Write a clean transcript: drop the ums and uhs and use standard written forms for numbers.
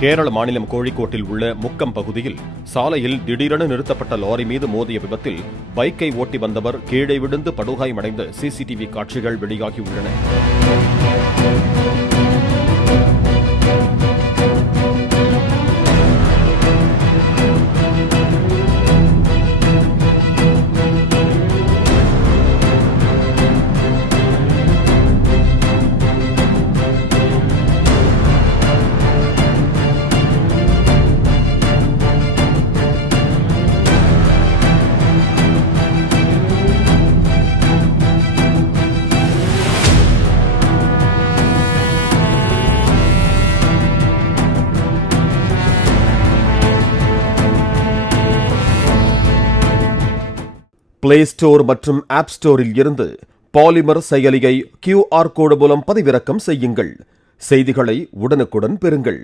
கேரள மாநிலம் கோழிக்கோட்டில் உள்ள முக்கம் பகுதியில் சாலையில் திடீரென நிறுத்தப்பட்ட லாரி மீது மோதிய விபத்தில் பைக்கை ஓட்டி வந்தவர் கீழே விழுந்து படுகாயமடைந்த சிசிடிவி காட்சிகள் வெளியாகியுள்ளன. பிளே ஸ்டோர் மற்றும் ஆப் ஸ்டோரில் இருந்து பாலிமர் செயலியை QR கோடு மூலம் பதிவிறக்கம் செய்யுங்கள். செய்திகளை உடனுக்குடன் பெறுங்கள்.